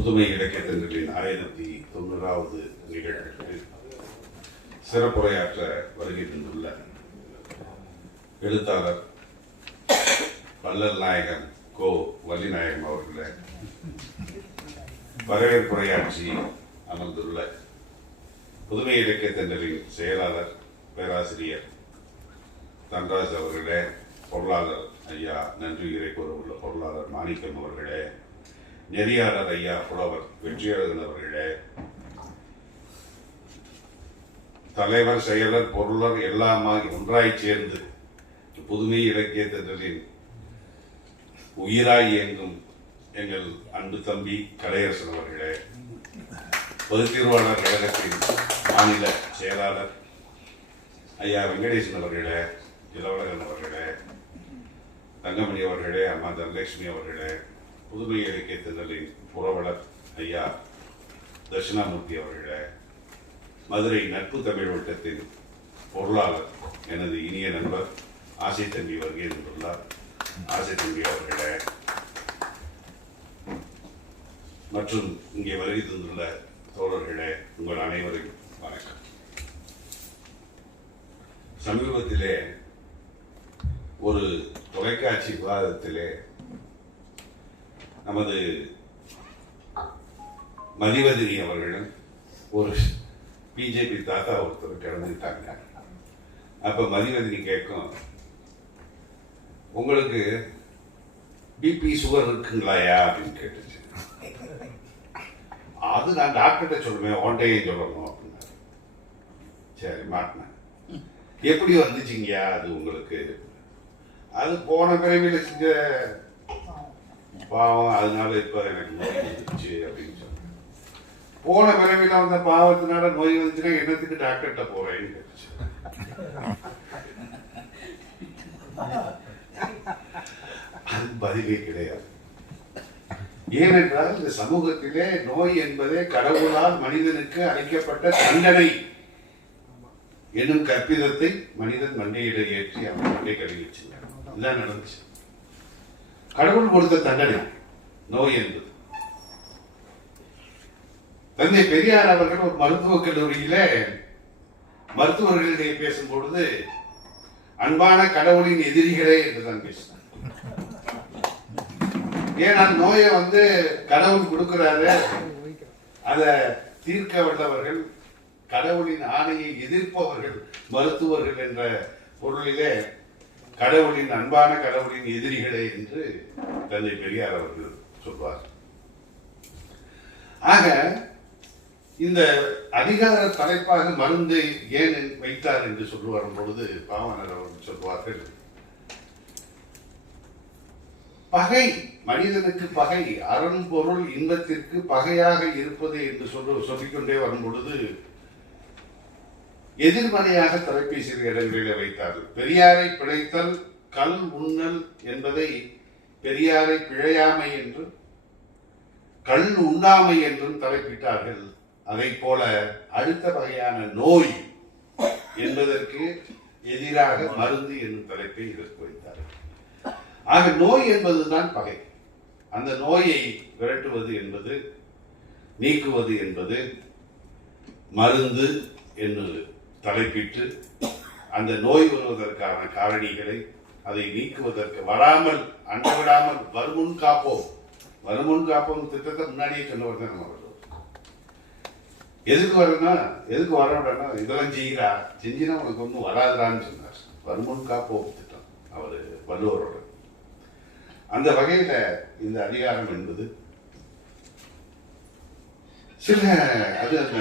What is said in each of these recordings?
புதுமை இலக்கியத்தினர்களின் 1090வது நிகழ்ச்சிக்கு சிறப்புரையாற்ற வருகை தந்துள்ள எழுத்தாளர் வள்ளல் நாயகன் கோ வள்ளிநாயகம் அவர்களே, வரவேற்புரையாற்றி அமர்ந்துள்ள புதுமை இலக்கியத்தினரின் செயலாளர் பேராசிரியர் தன்ராஜ் அவர்களே, பொருளாளர் ஐயா நன்றியுரை கூறவுள்ள பொருளாளர் மாணிக்கம் அவர்களே, நெறியாளர் ஐயா புலவர் வெற்றியாளர் அவர்களே, தலைவர் செயலர் பொருளர் எல்லாமாய் ஒன்றாய் சேர்ந்து புதுமை இலக்கியத்தினரின் உயிராய் இயங்கும் எங்கள் அன்பு தம்பி கலையரசன் அவர்களே, பொதுத்தீர்வாளர் கழகத்தின் மாநில செயலாளர் ஐயா வெங்கடேசன் அவர்களே, இளவழகன் அவர்களே, தங்கமணி அவர்களே, அம்மா தனலட்சுமி அவர்களே, புதுமை இலக்கியத்தினரின் புரவலர் ஐயா தட்சிணாமூர்த்தி அவர்களே, மதுரை நட்பு தமிழ் வட்டத்தின் பொருளாளர் எனது இனிய நண்பர் ஆசை தம்பி வருகை தந்துள்ளார். ஆசை தம்பி அவர்களே மற்றும் இங்கே வருகை தந்துள்ள தோழர்களே, உங்கள் அனைவருக்கும் வணக்கம். சமீபத்திலே ஒரு தொலைக்காட்சி விவாதத்திலே நமது மதிவதனி அவர்களும் ஒரு பிஜேபி தாத்தா ஒருத்தர் கிடந்துட்டாங்க. அப்ப மதிவதனி கேட்கும், உங்களுக்கு பிபி சுகர் இருக்குங்களாயா அப்படின்னு கேட்டுச்சு. அது நான் டாக்டர்கிட்ட சொல்லுவேன், ஓண்டையும் சொல்லணும் அப்படின்னா. சரி மாட்டினேன். எப்படி வந்துச்சுங்கயா அது உங்களுக்கு? அது போன பிறவில செஞ்ச பாவம், அதனால இப்ப எனக்கு நோய் வந்துச்சு அப்படின்னு சொன்னேன். போன பிறவில வந்த பாவத்தினால நோய் வந்துச்சுன்னா என்னத்துக்கு டாக்டர்கிட்ட போறேன்னு கேட்டுச்சு. அது பதிலே கிடையாது. ஏனென்றால் இந்த சமூகத்திலே நோய் என்பதே கடவுளால் மனிதனுக்கு அளிக்கப்பட்ட தண்டனை என்னும் கற்பிதத்தை மனிதன் மண்டையிட ஏற்றி அவன் மண்டை கழுவி வச்சுங்க. இதுதான் நடந்துச்சு. கடவுள் கொடுத்த தண்டனை நோய் என்பது. தந்தை பெரியார் அவர்கள் ஒரு மருத்துவக் கல்லூரியில மருத்துவர்களிடையே பேசும் பொழுது அன்பான கடவுளின் எதிரிகளே என்றுதான் பேசினார். ஏன்னா நோயை கடவுள் கொடுக்கிறாரு, அதை தீர்க்க வல்லவர்கள் கடவுளின் ஆணையை எதிர்ப்பவர்கள் மருத்துவர்கள் என்ற பொருளிலே கடவுளின் அன்பான கடவுளின் எதிரிகளே என்று தந்தை பெரியார் அவர்கள் சொல்வார். ஆக இந்த அதிகார தலைப்பாக மருந்தை ஏன் வைத்தார் என்று சொல்லி வரும் பொழுது பாவனர் அவர்கள் சொல்வார்கள், பகை மனிதனுக்கு பகை அரண் பொருள் இன்பத்திற்கு பகையாக இருப்பது என்று சொல்லிக்கொண்டே வரும் பொழுது எதிர்மறையாக தொலைபேசியில் இடங்களில் வைத்தார்கள். பெரியாரை பிழைத்தல் கல் உண்ணல் என்பதை பெரியாரை பிழையாமை என்றும் கல் உண்ணாமை என்றும் தலைப்பிட்டார்கள். அதை போல அடுத்த வகையான நோய் என்பதற்கு எதிராக மருந்து என்னும் தலைப்பை இதற்கு வைத்தார்கள். ஆக நோய் என்பதுதான் பகை. அந்த நோயை விரட்டுவது என்பது, நீக்குவது என்பது மருந்து என்று தலைப்பிட்டு அந்த நோய் வருவதற்கான காரணிகளை, அதை நீக்குவதற்கு வராமல் அண்டவிடாமல் வருமுன் காப்போம். வருமுன் காப்போம் திட்டத்தை முன்னாடியே சொன்னவர் தான் நம்ம. எதுக்கு வரணும்னா இதெல்லாம் செய்கிறா, செஞ்சினா உனக்கு ஒன்றும் வராதுடான்னு சொன்னார். வருமுன் காப்போம் திட்டம் அவர் வள்ளுவரோட. அந்த வகையில இந்த அதிகாரம் என்பது சில அது அந்த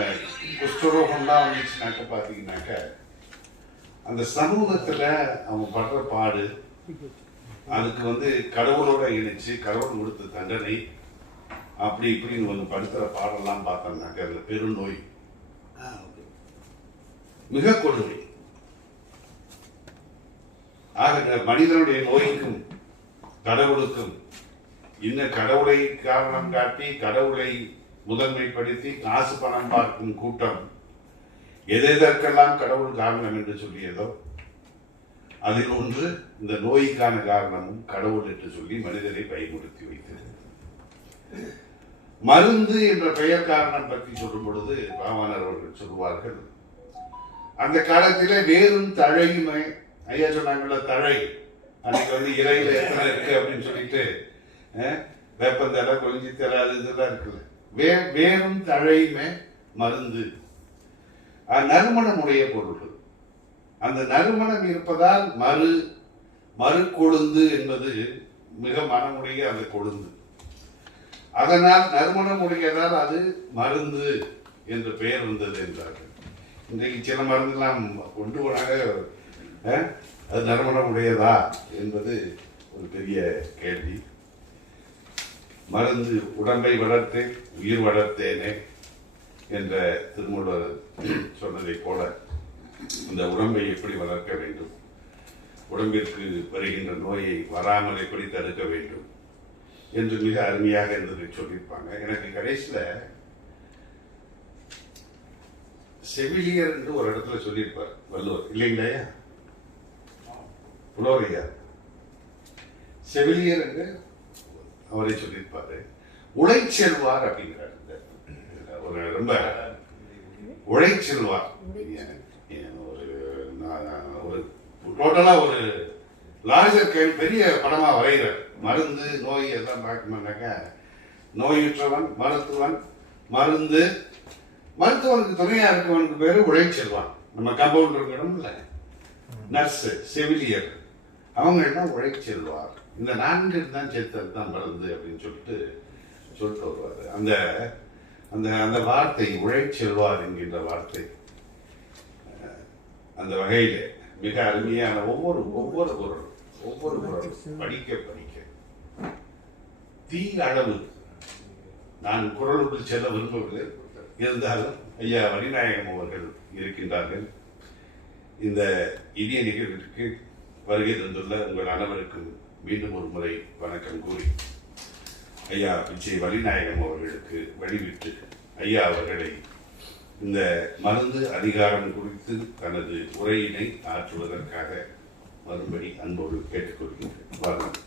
குஷ்டரோகம்லாம் வந்துச்சுனாக்க பார்த்தீங்கன்னாக்க அந்த சமூகத்துல அவங்க படுற பாடு, அதுக்கு கடவுளோட இணைச்சு கடவுள் கொடுத்த தண்டனை அப்படி இப்படின்னு படுத்துற பாடெல்லாம் பார்த்தோம்னாக்க அதுல பெருநோய், மிக கொடுமை. ஆக மனிதனுடைய நோய்க்கும் கடவுளுக்கும் இன்னும் கடவுளை காரணம் காட்டி கடவுளை முதன்மைப்படுத்தி காசு பணம் பார்க்கும் கூட்டம் எதற்கெல்லாம் கடவுள் காரணம் என்று சொல்லியதோ அதில் ஒன்று இந்த நோய்க்கான காரணமும் கடவுள் என்று சொல்லி மனிதரை பயமுறுத்தி வைத்தது. மருந்து என்ற பெயர் காரணம் பற்றி சொல்லும் பொழுது பாவாணர் அவர்கள் சொல்வார்கள், அந்த காலத்திலே வேறும் தழையுமே, ஐயா சொன்னாங்கல்ல தழை, அன்னைக்கு வந்து இறையில எத்தனை இருக்கு அப்படின்னு சொல்லிட்டு வேப்பந்தலை கொழிஞ்சி தலை அது இதெல்லாம் இருக்குது. வேறும் தழையுமே மருந்து, நறுமணமுடைய பொருள். அந்த நறுமணம் இருப்பதால் மறு கொழுந்து என்பது மிக மனமுடைய அந்த கொழுந்து. அதனால் நறுமணம் உடையதால் அது மருந்து என்று பெயர் வந்தது என்றார்கள். இன்றைக்கு சில மருந்தெல்லாம் கொண்டு போனாங்க, அது நறுமணம் உடையதா என்பது ஒரு பெரிய கேள்வி. மருந்து உடம்பை வளர்த்தேன் உயிர் வளர்த்தேனே என்ற திருமூலர் சொன்னதை போல இந்த உடம்பை எப்படி வளர்க்க வேண்டும், உடம்பிற்கு வருகின்ற நோயை வராமல் எப்படி தடுக்க வேண்டும் என்று மிக அருமையாக இருந்ததை சொல்லியிருப்பாங்க. எனக்கு கடைசியில செவிலியர் என்று ஒரு இடத்துல சொல்லியிருப்பார் வள்ளுவர், இல்லைங்களா? புலோரையா செவிலியர் என்று அவரை சொல்லியிருப்பாரு. உழைச்செல்வார் அப்படிங்கிறார். ஒரு ரொம்ப உழைச்செல்வார், ஒரு டோட்டலா ஒரு லார்ஜர் கேள் பெரிய படமா வரைகிறார். மருந்து நோய் எல்லாம் பார்க்கணும்னாக்க நோயுற்றவன் மருத்துவன், மருந்து மருத்துவனுக்கு துணையா இருக்கவனுக்கு பேரு உழைச்செல்வான். நம்ம கம்பவுண்டர் இல்ல, நர்ஸ், செவிலியர், அவங்க எல்லாம் உழைச்செல்வார். இந்த 4 தான் சேர்த்தது தான் மருந்து அப்படின்னு சொல்லிட்டு வருவாரு. அந்த அந்த அந்த வார்த்தை உழைச்செல்வார் என்கின்ற வார்த்தை அந்த வகையில மிக அருமையான ஒவ்வொரு குரலும் படிக்க தீ அளவு நான் குரலுக்கு செல்ல விரும்பவில்லை. இருந்தாலும் ஐயா வலிநாயகம் அவர்கள் இருக்கின்றார்கள். இந்த இனிய நிகழ்விற்கு வருகை தந்துள்ள உங்கள் அனைவருக்கும் மீண்டும் ஒரு முறை வணக்கம் கூறி, ஐயா பிச்சை வலிநாயகம் அவர்களுக்கு வழிவிட்டு ஐயா அவர்களை இந்த மருந்து அதிகாரம் குறித்து தனது உரையினை ஆற்றுவதற்காக மறுபடி அன்போடு கேட்டுக்கொள்கின்றேன்.